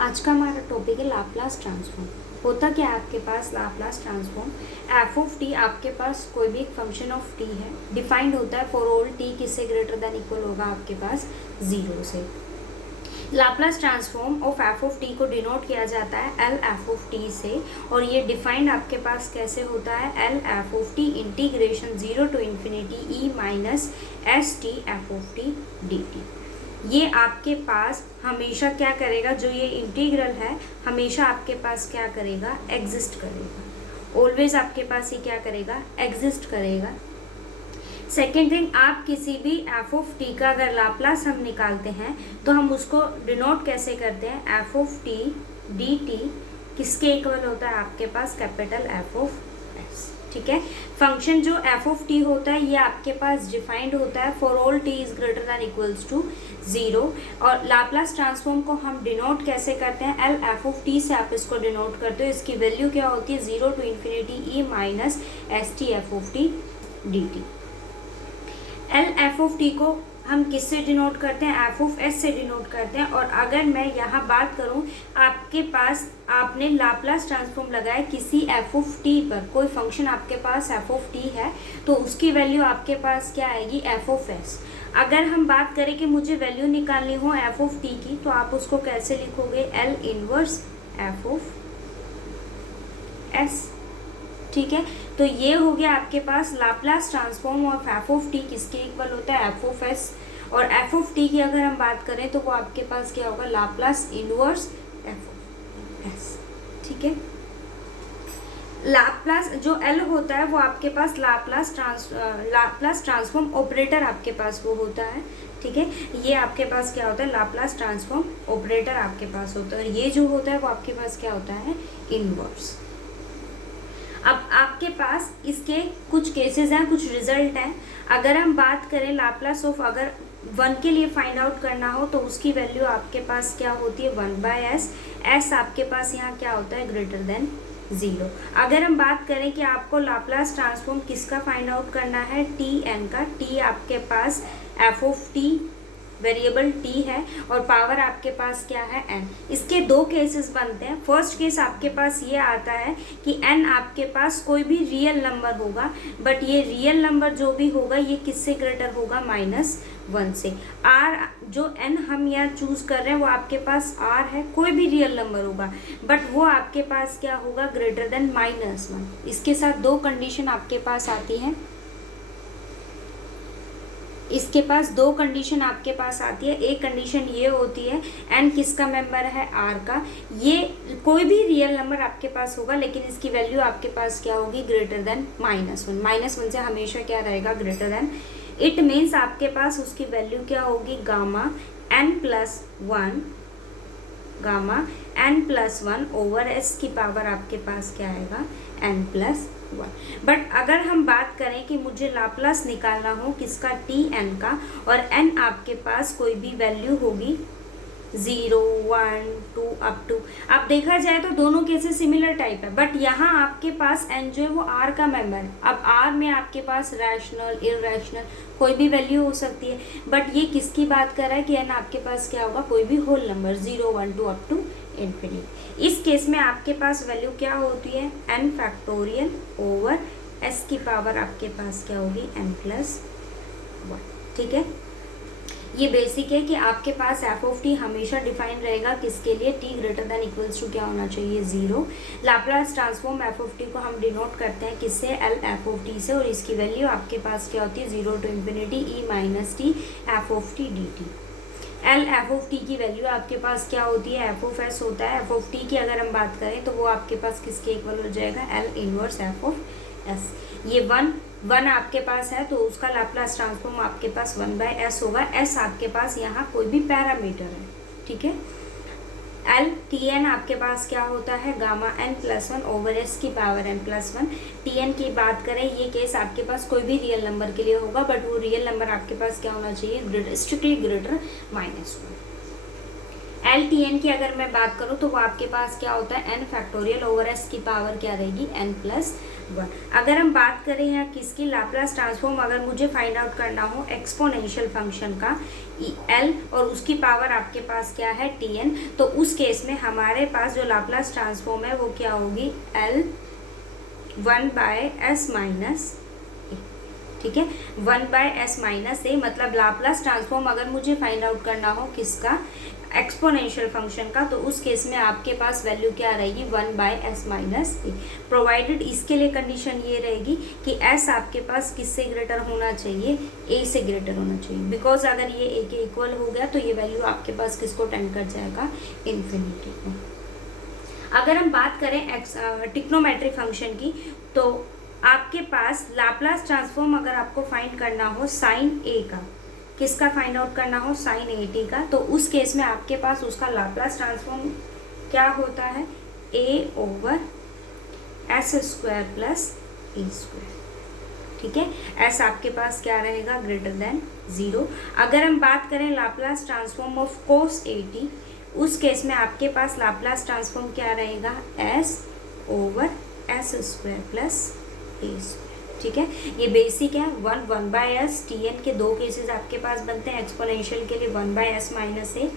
आज का हमारा टॉपिक है लाप्लास ट्रांसफॉर्म। होता क्या है आपके पास Laplace transform, F of T आपके पास कोई भी एक फंक्शन ऑफ टी है, डिफाइंड होता है फॉर ऑल टी किससे ग्रेटर देन इक्वल होगा आपके पास 0 से। Laplace transform of F of T को डिनोट किया जाता है एल एफ ऑफ टी से, और ये डिफाइंड आपके पास कैसे होता है, L F of T integration 0 to infinity e minus s t f of t d t. ये आपके पास हमेशा क्या करेगा, जो ये इंटीग्रल है हमेशा आपके पास क्या करेगा, एग्जिस्ट करेगा। ऑलवेज आपके पास ये क्या करेगा, एग्जिस्ट करेगा। सेकेंड थिंग, आप किसी भी एफ ऑफ टी का अगर लाप्लास हम निकालते हैं तो हम उसको डिनोट कैसे करते हैं, f of t d T किसके इक्वल होता है आपके पास, कैपिटल एफ ऑफ एस। ठीक है, फंक्शन जो एफ ऑफ टी होता है ये आपके पास डिफाइंड होता है for all t is greater than equals to 0। और लाप्लास ट्रांसफॉर्म को हम डिनोट कैसे करते हैं, एल एफ ऑफ टी से आप इसको डिनोट करते हो। इसकी वैल्यू क्या होती है, 0 to infinity e minus s t f of t d t. L F of T को हम किससे डिनोट करते हैं, एफ ऑफ एस से डिनोट करते हैं। और अगर मैं यहाँ बात करूँ, आपके पास आपने लाप्लास ट्रांसफॉर्म लगाया किसी एफ ऑफ टी पर, कोई फंक्शन आपके पास एफ ऑफ टी है तो उसकी वैल्यू आपके पास क्या आएगी, एफ ऑफ एस। अगर हम बात करें कि मुझे वैल्यू निकालनी हो एफ ऑफ टी की, तो आप उसको कैसे लिखोगे, L inverse F of S. ठीक है, तो ये हो गया आपके पास Laplace transform of F of T किसके इक्वल होता है, एफ ऑफ एस। और एफ ऑफ टी की अगर हम बात करें तो वो आपके पास क्या होगा, Laplace inverse F of S. ठीक है, लाप्लास जो एल होता है वो आपके पास लाप्लास ट्रांसफॉर्म ऑपरेटर आपके पास वो होता है। ठीक है, ये आपके पास क्या होता है, लाप्लास ट्रांसफॉर्म ऑपरेटर आपके पास होता है। और ये जो होता है वो आपके पास क्या होता है, इनवर्स। अब आपके पास इसके कुछ केसेस हैं, कुछ रिजल्ट हैं। अगर हम बात करें लाप्लास ऑफ, अगर 1 के लिए फाइंड आउट करना हो तो उसकी वैल्यू आपके पास क्या होती है, 1/s। एस आपके पास यहाँ क्या होता है, ग्रेटर देन 0। अगर हम बात करें कि आपको लाप्लास ट्रांसफॉर्म किसका फाइंड आउट करना है, टी एन का। टी आपके पास F of T variable T है और पावर आपके पास क्या है, एन। इसके दो केसेस बनते हैं। फर्स्ट केस आपके पास ये आता है कि एन आपके पास कोई भी रियल नंबर होगा, बट ये रियल नंबर जो भी होगा ये किससे ग्रेटर होगा, -1 से। आर जो एन हम यहाँ चूज कर रहे हैं वो आपके पास आर है, कोई भी रियल नंबर होगा बट वो आपके पास क्या होगा, ग्रेटर देन -1। इसके साथ दो कंडीशन आपके पास आती हैं। इसके पास दो कंडीशन आपके पास आती है। एक कंडीशन ये होती है, एन किसका मेंबर है, आर का। ये कोई भी रियल नंबर आपके पास होगा लेकिन इसकी वैल्यू आपके पास क्या होगी, ग्रेटर देन -1। -1 से हमेशा क्या रहेगा, ग्रेटर देन। इट मीन्स आपके पास उसकी वैल्यू क्या होगी, gamma n+1, gamma n+1 over S की पावर आपके पास क्या आएगा, n+1। बट अगर हम बात करें कि मुझे लाप्लास निकालना हो किसका, टी एन का, और एन आपके पास कोई भी वैल्यू होगी 0, 1, 2 अप टू। अब देखा जाए तो दोनों केसेस सिमिलर टाइप है, बट यहाँ आपके पास एन जो है वो आर का मेंबर है। अब आर में आपके पास रैशनल, इरैशनल कोई भी वैल्यू हो सकती है, बट ये किसकी बात कर रहा है कि एन आपके पास क्या होगा, कोई भी whole number 0, 1, 2 up to infinity. इस केस में आपके पास वैल्यू क्या होती है, n फैक्टोरियल ओवर s की पावर आपके पास क्या होगी, n+1। ठीक है, ये बेसिक है कि आपके पास एफ ऑफ टी हमेशा डिफाइन रहेगा किसके लिए, t greater than equals to क्या होना चाहिए, 0। Laplace transform F of T को हम डिनोट करते हैं किससे, एल एफ ऑफ टी से, और इसकी वैल्यू आपके पास क्या होती है, 0 to infinity e minus t f of t d t. L F of T की वैल्यू आपके पास क्या होती है, एफ ऑफ एस होता है। एफ ऑफ टी की अगर हम बात करें तो वो आपके पास किसके इक्वल हो जाएगा, L inverse F of S. ये 1 आपके पास है तो उसका लाप्लास ट्रांसफॉर्म आपके पास 1/s होगा। एस आपके पास यहाँ कोई भी पैरामीटर है। ठीक है, एल टी एन आपके पास क्या होता है, गामा n+1 ओवर एस की पावर n+1। टी एन की बात करें, ये केस आपके पास कोई भी रियल नंबर के लिए होगा, बट वो रियल नंबर आपके पास क्या होना चाहिए, strictly greater -1। L T N की अगर मैं बात करूँ तो वो आपके पास क्या होता है, एन फैक्टोरियल ओवर एस की पावर क्या रहेगी, एन प्लस वन। अगर हम बात करें यहाँ किसकी, लाप्लास ट्रांसफॉर्म अगर मुझे फाइंड आउट करना हो एक्सपोनेंशियल फंक्शन का एल और उसकी पावर आपके पास क्या है, टी एन, तो उस केस में हमारे पास जो लाप्लास ट्रांसफॉर्म है वो क्या होगी, एल 1/s माइनस, ठीक है, 1/s माइनस ए, मतलब लाप्लास ट्रांसफॉर्म अगर मुझे फाइंड आउट करना हो किसका, एक्सपोनेंशियल फंक्शन का, तो उस केस में आपके पास वैल्यू क्या रहेगी, 1/s माइनस ए, प्रोवाइडेड इसके लिए कंडीशन ये रहेगी कि s आपके पास किससे ग्रेटर होना चाहिए, a से ग्रेटर होना चाहिए, बिकॉज अगर ये a के इक्वल हो गया तो ये वैल्यू आपके पास किसको टेंड कर जाएगा, इन्फिनिटी को। अगर हम बात करें ट्रिग्नोमेट्रिक फंक्शन की, तो आपके पास लाप्लास ट्रांसफॉर्म अगर आपको फाइंड करना हो साइन ए का, किसका फाइंड आउट करना हो, साइन ए टी का, तो उस केस में आपके पास उसका लाप्लास ट्रांसफॉर्म क्या होता है, ए over S square plus A square, ठीक है, एस आपके पास क्या रहेगा, ग्रेटर देन 0। अगर हम बात करें Laplace transform of cos A T, उस केस में आपके पास लाप्लास ट्रांसफॉर्म क्या रहेगा, S over S square plus A square, ठीक है। ये बेसिक है, 1/s, टी एन के दो केसेस आपके पास बनते हैं, एक्सपोनेंशियल के लिए 1/s minus A,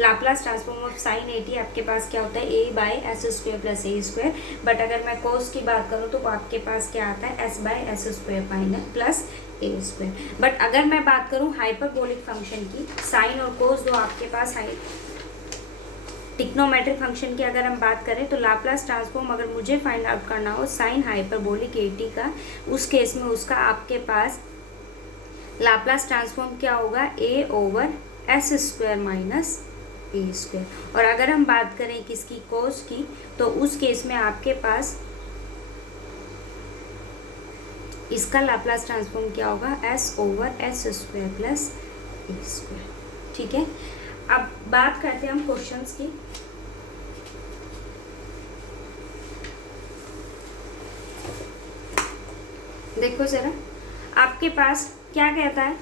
Laplace transform of sign A T आपके पास क्या होता है, a/s square plus A square, but अगर मैं कोस की बात करूँ तो आपके पास क्या आता है, s/s square minus plus A square. But अगर मैं बात करूँ हाइपरबोलिक फंक्शन की, साइन और कोस दो आपके पास ट्रिग्नोमेट्रिक फंक्शन की अगर हम बात करें तो लाप्लास ट्रांसफॉर्म अगर मुझे फाइंड आउट करना हो साइन हाइपरबोलिक ए टी का, उस केस में उसका आपके पास लाप्लास ट्रांसफॉर्म क्या होगा, ए ओवर एस स्क्वायर माइनस ए स्क्वायर। और अगर हम बात करें किसकी, कोस की, तो उस केस में आपके पास इसका लाप्लास ट्रांसफॉर्म क्या होगा, S over S square plus A square, ठीक है। अब बात करते हैं हम क्वेश्चंस की। देखो जरा आपके पास क्या कहता है,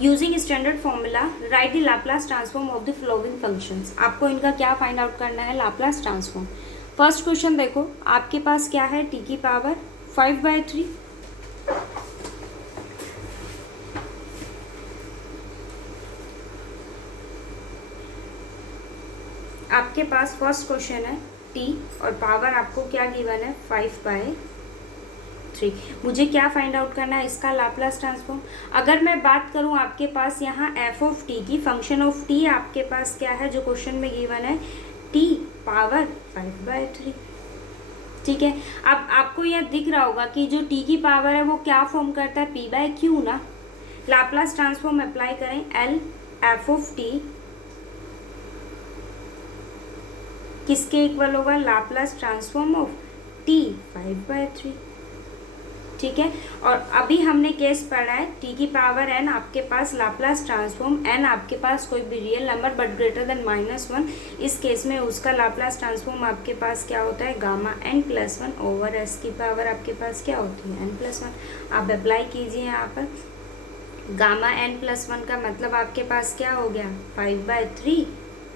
using standard formula right the Laplace transform of the following functions. आपको इनका क्या फाइंड आउट करना है, लाप्लास ट्रांसफॉर्म। फर्स्ट क्वेश्चन देखो आपके पास क्या है, टी की पावर 5/3, आपके पास फर्स्ट क्वेश्चन है टी और पावर आपको क्या गिवन है, 5/3। मुझे क्या फाइंड आउट करना है, इसका लाप्लास ट्रांसफॉर्म। अगर मैं बात करूं आपके पास यहाँ एफ ऑफ टी की, फंक्शन ऑफ टी आपके पास क्या है, जो क्वेश्चन में गिवन है, टी पावर 5/3, ठीक है। अब आपको यह दिख रहा होगा कि जो टी की पावर है वो क्या फॉर्म करता है, p/q ना। लाप्लास ट्रांसफॉर्म अप्लाई करें, एल एफ ऑफ टी किसके इक्वल होगा, लाप्लास ट्रांसफॉर्म ऑफ टी 5/3, ठीक है। और अभी हमने केस पढ़ा है टी की पावर n आपके पास लाप्लास ट्रांसफॉर्म n आपके पास कोई भी real number but greater than -1, इस केस में उसका लाप्लास ट्रांसफॉर्म आपके पास क्या होता है, गामा n+1 ओवर s की पावर आपके पास क्या होती है, n+1। आप अप्लाई कीजिए यहाँ पर, गामा n+1 का मतलब आपके पास क्या हो गया, 5/3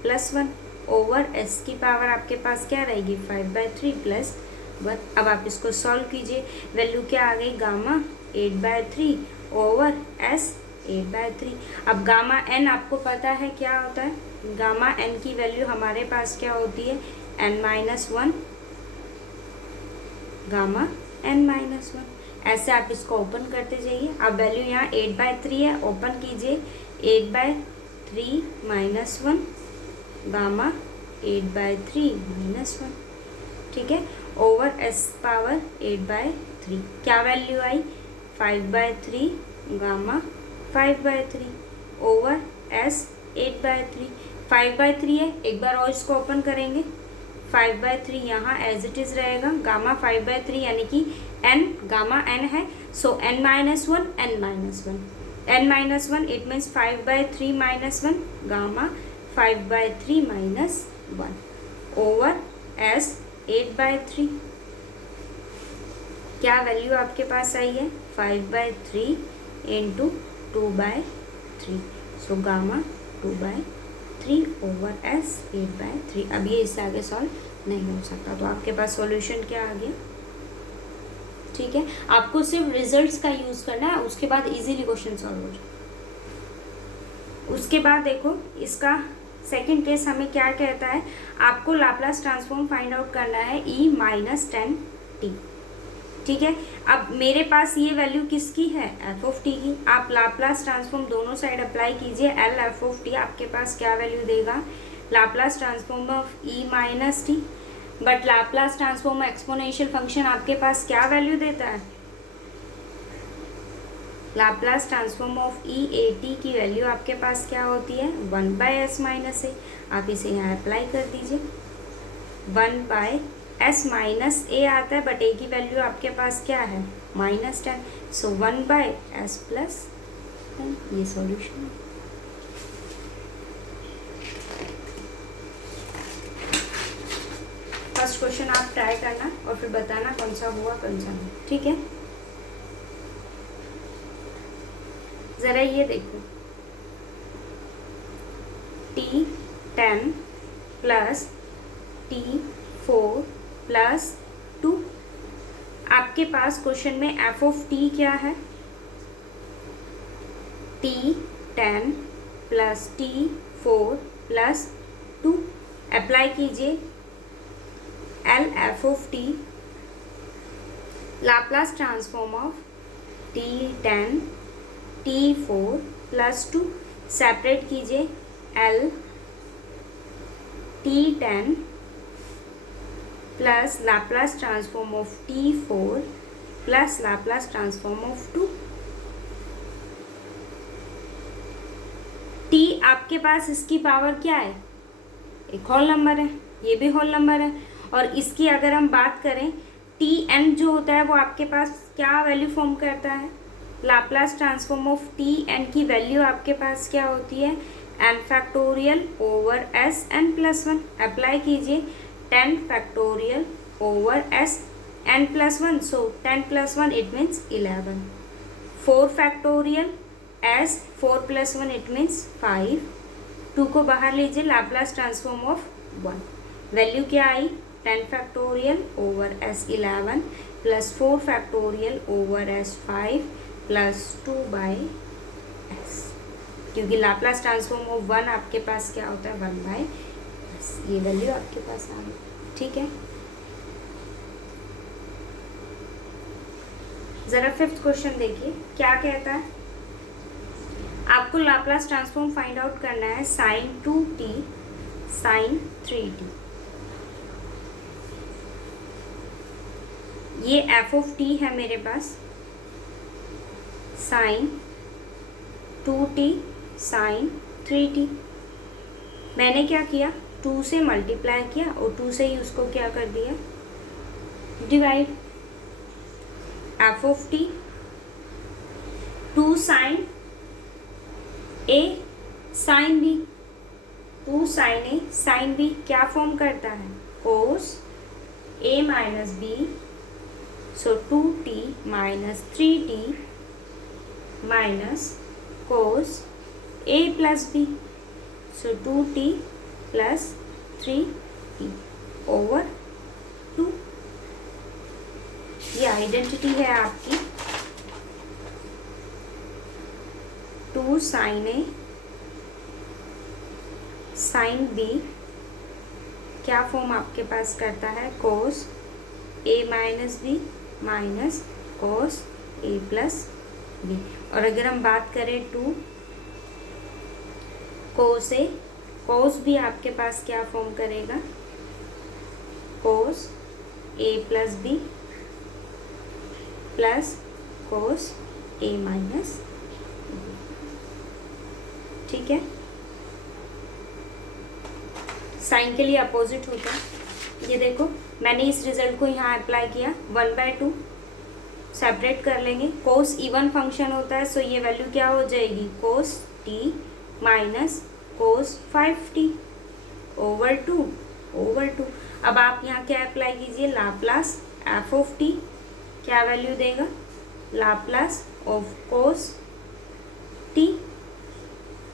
+ 1 ओवर s की पावर आपके पास क्या रहेगी, 5/3 + 1। अब आप इसको सॉल्व कीजिए, वैल्यू क्या आ गई, गामा 8/3 ओवर s 8/3। अब गामा n आपको पता है क्या होता है, गामा n की वैल्यू हमारे पास क्या होती है, n-1, गामा n-1। ऐसे आप इसको ओपन करते जाइए। अब वैल्यू यहाँ 8/3 है, ओपन कीजिए, 8/3 - 1 गामा 8/3 - 1, ठीक है, ओवर s पावर 8/3। क्या वैल्यू आई, 5/3 गामा 5/3 ओवर s 8/3। 5/3 है, एक बार और इसको ओपन करेंगे, 5/3 यहाँ एज इट इज़ रहेगा, गामा 5/3 यानी कि n, गामा n है, सो n-1 n-1 n-1 it means 5/3 - 1 gamma 5/3 - 1 over s 8/3। क्या वैल्यू आपके पास आई है, 5/3 × 2/3, सो गामा 2/3/s 8/3। अब ये इससे आगे सॉल्व नहीं हो सकता, तो आपके पास सॉल्यूशन क्या आ गया? ठीक है, आपको सिर्फ रिजल्ट्स का यूज़ करना है, उसके बाद इजीली क्वेश्चन सॉल्व हो जाए। उसके बाद देखो इसका सेकंड केस हमें क्या कहता है, आपको लाप्लास ट्रांसफॉर्म फाइंड आउट करना है e-10t। ठीक है, अब मेरे पास ये वैल्यू किसकी है? एफ ऑफ टी की। आप लाप्लास ट्रांसफॉर्म दोनों साइड अप्लाई कीजिए, एल एफ ऑफ टी आपके पास क्या वैल्यू देगा? Laplace transform of e-t। But Laplace transform exponential function आपके पास क्या वैल्यू देता है? लाप्लास ट्रांसफॉर्म ऑफ e-at की वैल्यू आपके पास क्या होती है? 1/s-a। आप इसे यहाँ अप्लाई कर दीजिए, 1/s-a आता है, बट a की वैल्यू आपके पास क्या है? -10। सो 1/s+10, ये सॉल्यूशन है। फर्स्ट क्वेश्चन आप ट्राई करना और फिर बताना कौन सा हुआ कौन सा नहीं। ठीक है, जरा ये देखो, T10 + T4 + 2। आपके पास क्वेश्चन में एफ ऑफ टी क्या है? T10 + T4 + 2। अप्लाई कीजिए L F of T, Laplace transform of T10 T4 + 2। Separate कीजिए L T10 plus Laplace transform of T4 plus Laplace transform of 2। T आपके पास इसकी power क्या है? एक होल नंबर है, ये भी होल नंबर है। और इसकी अगर हम बात करें, Tn जो होता है वो आपके पास क्या वैल्यू फॉर्म करता है? लाप्लास ट्रांसफॉर्म ऑफ Tn की वैल्यू आपके पास क्या होती है? n⁴/Sn+1। अप्लाई कीजिए 10⁴/Sn+1। So 10+1 it means 11। 4⁴S 4 + 1 it means 5। 2 को बाहर लीजिए, लाप्लास ट्रांसफॉर्म ऑफ 1, वैल्यू क्या आई? 10⁴/S11 + 4⁴/S5 + 2/S, क्योंकि लाप्लास ट्रांसफॉर्म ऑफ 1 आपके पास क्या होता है? 1/S। ये वैल्यू आपके पास आ गई। ठीक है, जरा फिफ्थ क्वेश्चन देखिए क्या कहता है। आपको लाप्लास ट्रांसफॉर्म फाइंड आउट करना है sin 2t sin 3t। ये एफ ऑफ टी है मेरे पास, sin 2t sin 3t। मैंने क्या किया? 2 से मल्टीप्लाई किया और 2 से ही उसको क्या कर दिया? Divide. F of T 2 sin a sin b, 2 sin a sin b क्या फॉर्म करता है? cos a - b। So 2t - 3t minus cos a + b। So 2t + 3t over 2। ये आइडेंटिटी है आपकी। 2 sin a sin b क्या form आपके पास करता है? cos a - b minus cos a + b। और अगर हम बात करें 2 cos a, cos b आपके पास क्या फॉर्म करेगा? cos a + b plus cos a - b। ठीक है, साइन के लिए अपोजिट होता है। ये देखो मैंने इस रिजल्ट को यहाँ अप्लाई किया, 1/2 सेपरेट कर लेंगे। cos इवन फंक्शन होता है, सो ये वैल्यू क्या हो जाएगी? cos t minus cos 5t over 2। अब आप यहाँ क्या अप्लाई कीजिए? लाप्लास एफ ऑफ टी क्या वैल्यू देगा? Laplace of cos t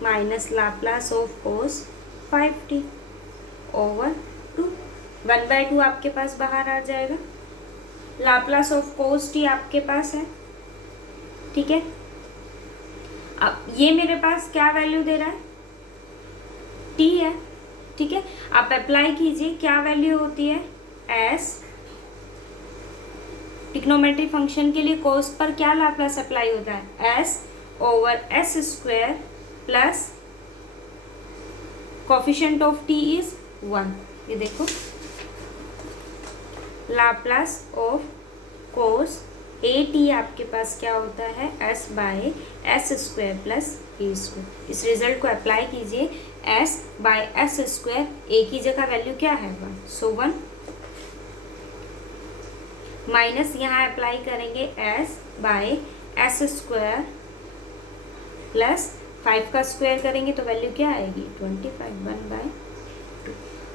minus Laplace of cos 5t over 2। 1/2 आपके पास बाहर आ जाएगा। लाप्लास ऑफ कोस t आपके पास है, ठीक है। अब ये मेरे पास क्या वैल्यू दे रहा है, t है, ठीक है। आप अप्लाई कीजिए, क्या वैल्यू होती है, s। ट्रिग्नोमेट्री फंक्शन के लिए कोस पर क्या लाप्लास अप्लाई होता है, s over s square plus coefficient of t is 1। ये देखो, लाप्लास ऑफ कोस at आपके पास क्या होता है, s by s square plus a square. इस रिजल्ट को अप्लाई कीजिए, s by s square, a की जगह वैल्यू क्या है 1, सो 1 माइनस यहाँ अप्लाई करेंगे s by s square plus 5 का स्क्वायर करेंगे तो वैल्यू क्या आएगी 25, 1/2।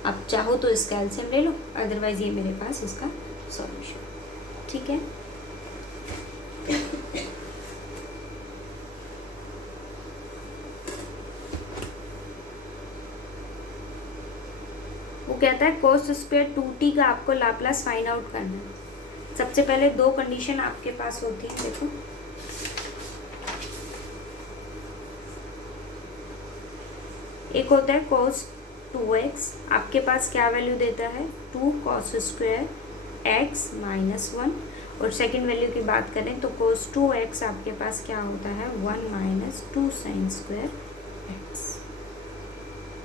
आप चाहो तो इसका एलसीएम ले लो, अदरवाइज ये मेरे पास इसका सॉल्यूशन, ठीक है। वो कहता है कोस स्क्वायर 2t का आपको लाप्लास फाइंड आउट करना है। सबसे पहले दो कंडीशन आपके पास होती है, देखो। एक होता है cos 2x, आपके पास क्या वैल्यू देता है 2 cos स्क्वायर x माइनस 1। और सेकंड वैल्यू की बात करें तो cos 2x आपके पास क्या होता है 1 माइनस 2 साइन स्क्वायर x,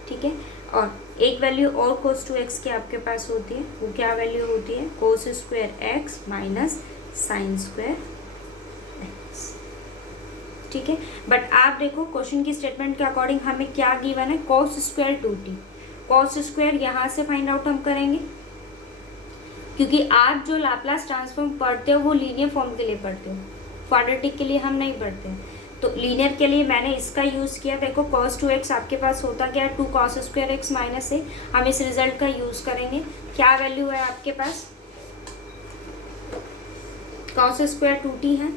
ठीक है। और एक वैल्यू और cos 2x की आपके पास होती है, वो क्या वैल्यू होती है cos square x minus sine square x, ठीक है। बट आप देखो क्वेश्चन की स्टेटमेंट के अकॉर्डिंग हमें क्या गिवन है, cos square 2t। cos square यहाँ से फाइंड आउट हम करेंगे, क्योंकि आप जो लाप्लास ट्रांसफॉर्म पढ़ते हो वो लीनियर फॉर्म के लिए पढ़ते हो, क्वाड्रेटिक के लिए हम नहीं पढ़ते। तो लीनियर के लिए मैंने इसका यूज़ किया। देखो cos 2x आपके पास होता क्या है 2 cos स्क्वायर x माइनस है। हम इस रिजल्ट का यूज़ करेंगे। क्या वैल्यू है आपके पास, cos स्क्वायर 2t है,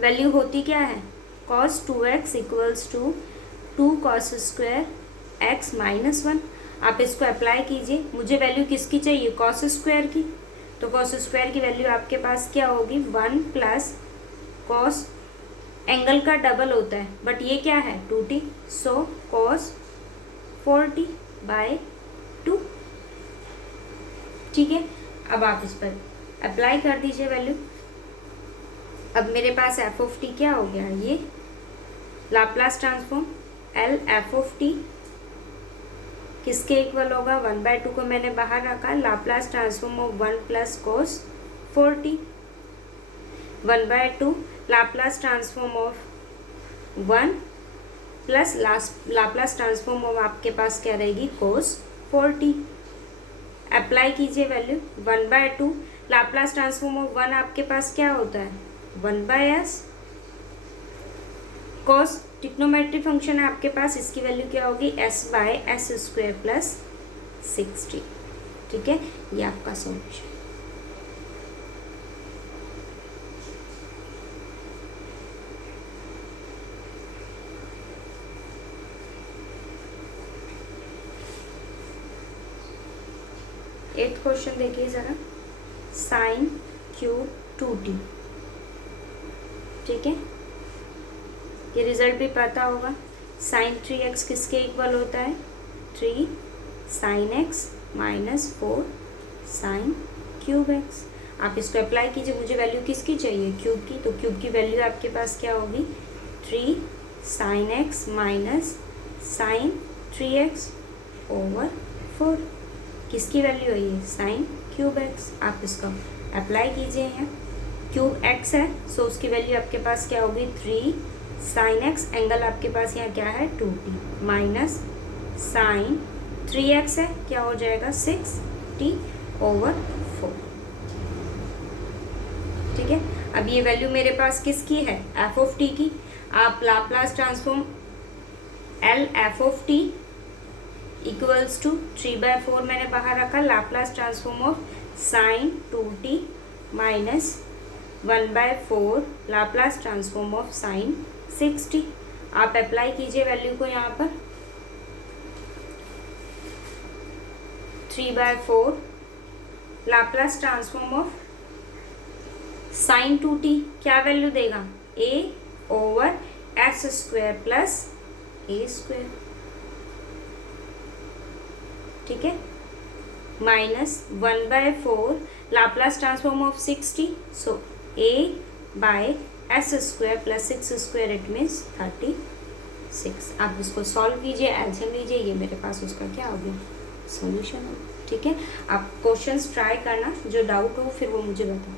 वैल्यू होती क्या है cos 2x equals to 2 cos square x minus 1। आप इसको अप्लाई कीजिए। मुझे वैल्यू किसकी चाहिए, cos स्क्वायर की। तो cos स्क्वायर की वैल्यू आपके पास क्या होगी 1 प्लस cos, एंगल का डबल होता है बट ये क्या है 2t, सो cos 4t बाय 2, ठीक है। अब आप इस पर अप्लाई कर दीजिए वैल्यू। अब मेरे पास f ऑफ t क्या हो गया, ये Laplace transform L f of t किसके इक्वल होगा 1/2 को मैंने बाहर रखा, Laplace transform of 1 plus cos 4t 1/2 Laplace transform of 1 plus Laplace transform of आपके पास क्या रहेगी cos 4t। अप्लाई कीजिए वैल्यू 1/2 लाप्लास ट्रांसफॉर्म ऑफ 1 आपके पास क्या होता है 1/s। cos ट्रिग्नोमेट्री फंक्शन है आपके पास, इसकी वैल्यू क्या होगी s by s square plus 6t, ठीक है। ये आपका सॉल्यूशन। एट्थ क्वेश्चन देखिए जरा, साइन क्यूब 2t, ठीक है। ये रिजल्ट भी पता होगा, साइन 3x किसके इक्वल होता है 3 sine x minus 4 sine cube x। आप इसको अप्लाई कीजिए। मुझे वैल्यू किसकी चाहिए क्यूब की, तो क्यूब की वैल्यू आपके पास क्या होगी 3 sine x minus sine 3x over 4। किसकी वैल्यू है ये साइन क्यूब x। आप इसको अप्लाई कीजिए। यहाँ क्यूब x है, सो उसकी वैल्यू आपके पास क्या होगी 3 साइन x, एंगल आपके पास यहाँ क्या है 2t माइनस साइन 3x है, क्या हो जाएगा 6t ओवर 4, ठीक है। अब ये वैल्यू मेरे पास किसकी है f ऑफ t की। आप Laplace transform L f of t equals to 3/4 मैंने बाहर रखा, Laplace transform of sine 2t minus 1/4 Laplace transform of sine 6t। आप अप्लाई कीजिए वैल्यू को यहाँ पर 3/4 Laplace transform of sine 2t क्या वैल्यू देगा a/x² प्लस a², ठीक है, -1/4 Laplace transform of 6t, so a/s² plus 6² it means 36। आप इसको सॉल्व कीजिए, एल्सियम लीजिए, ये मेरे पास उसका क्या हो गया सॉल्यूशन हो। ठीक है, आप क्वेश्चंस ट्राई करना, जो डाउट हो फिर वो मुझे बताओ।